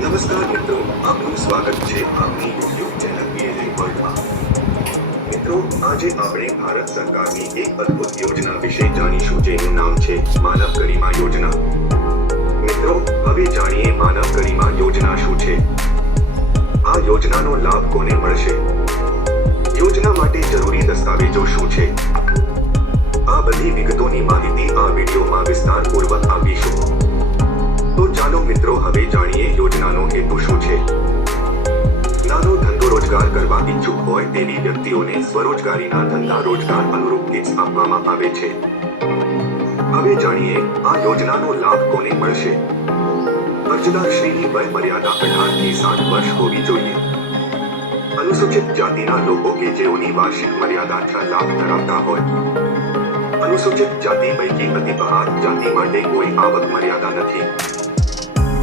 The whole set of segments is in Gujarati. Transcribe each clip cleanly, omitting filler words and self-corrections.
નમસ્કાર મિત્રો, આપનું સ્વાગત છે આપની YouTube ચેનલ PLA વર્લ્ડમાં. મિત્રો, આજે આપણે ભારત સરકારની એક અદ્ભુત યોજના વિશે જાણીશું જેનું નામ છે માનવ ગરિમા યોજના. મિત્રો, હવે જાણીએ માનવ ગરિમા યોજના શું છે. આ યોજનાનો લાભ કોને મળશે? યોજના માટે જરૂરી દસ્તાવેજો શું છે? આ બધી વિગતોની માહિતી આ વિડીયોમાં વિસ્તારપૂર્વક આપીશું. તો ચાલો મિત્રો હવે જાણીએ યોજનાનો હેતુ શું છે. નાનો ધંધો રોજગાર કરવા ઈચ્છુક હોય તેવી વ્યક્તિઓને સ્વરોજગારીના ધંધા રોજગાર અનુરૂપ કિટ્સ આપવામાં આવે છે. હવે જાણીએ આ યોજનાનો લાભ કોને મળશે. અરજદારશ્રીની વય મર્યાદા 18 થી 60 વર્ષ હોવી જોઈએ. અનુસૂચિત જાતિના લોકો કે જેઓની વાર્ષિક મર્યાદા 6 લાખ ધરાવતા હોય. અનુસૂચિત જાતિ પૈકી અતિપહાર જાતિ માટે કોઈ આવક મર્યાદા નથી.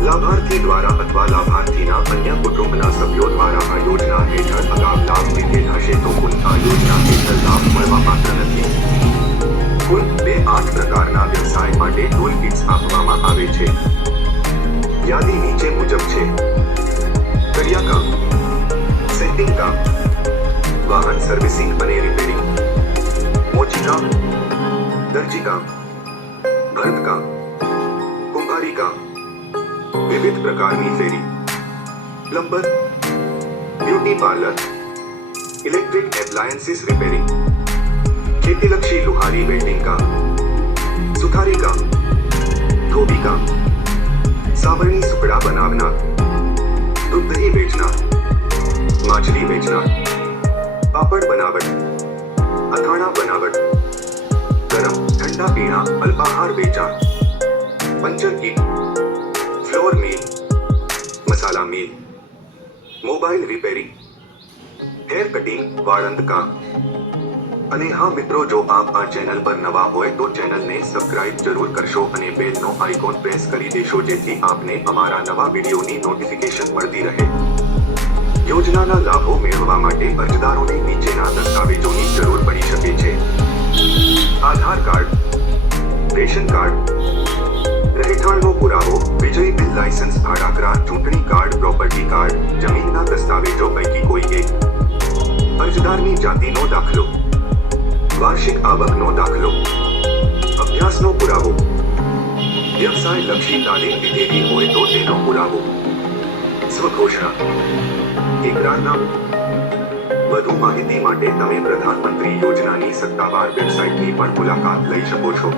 લાભાર્થી દ્વારા અથવા લાભાર્થીના અન્ય કુટુંબના સભ્યો દ્વારા આ યોજના હેઠળ અગાઉ લાભ લીધેલ હશે તો કુલ આ યોજના હેઠળ લાભ મળવા પાત્ર નથી. કુલ 8 પ્રકારના વ્યવસાય માટે ટૂલ કિટ્સ આપવામાં આવે છે. યાદી નીચે મુજબ છે. કડિયાકામ, સેટિંગ કામ, વાહન સર્વિસિંગ અને રિપેરિંગ, મોચીકામ, દરજીકામ, ભરતકામ, કુંભારીકામ, વિવિધ પ્રકારની ફેરી, plumber, beauty parlour, electric appliances repairing, ખેતીલક્ષી લુહારી વેલ્ડિંગ કામ, સુથારી કામ, ધોબી કામ, સાવરણી સુકડા બનાવનાર, દૂધ દહીં વેચનાર, માછલી વેચનાર, પાપડ બનાવટ, અથાણા બનાવટ, ગરમ ઠંડા પીણા અલ્પાહાર વેચાણ, પંચર કીટ, ફ્લોર મિલ, મસાલા મિલ, મોબાઈલ રિપેરિંગ, હેર કટિંગ, વાળંદ કામ. અને હા મિત્રો, જો આપ આ ચેનલ પર નવા હોય તો ચેનલને સબસ્ક્રાઇબ જરૂર કરશો અને બેલનો આઇકોન પ્રેસ કરી દેશો જેથી આપને અમારા નવા વિડીયોની નોટિફિકેશન મળતી રહે. યોજનાના લાભો મેળવવા માટે અરજદારોને નીચેના દસ્તાવેજોની જરૂર પડી શકે છે. આધાર કાર્ડ, રેશન કાર્ડ, રહેઠાણનો પુરાવો, વીજળી બિલ, લાયસન્સ, ભાડા કરાર, ચૂંટણી કાર્ડ, પ્રોપર્ટી કાર્ડ, જમીનના દસ્તાવેજો પૈકી કોઈ એક, અરજદારની જાતિનો દાખલો, વાર્ષિક આવકનો દાખલો, અભ્યાસનો પુરાવો, વ્યવસાય લક્ષી તાલીમ લીધેલી હોય તો તેનો પુરાવો, સ્વઘોષણા, એકરારનામું. વધુ માહિતી માટે તમે પ્રધાનમંત્રી યોજનાની સત્તાવાર વેબસાઇટની પણ મુલાકાત લઈ શકો છો.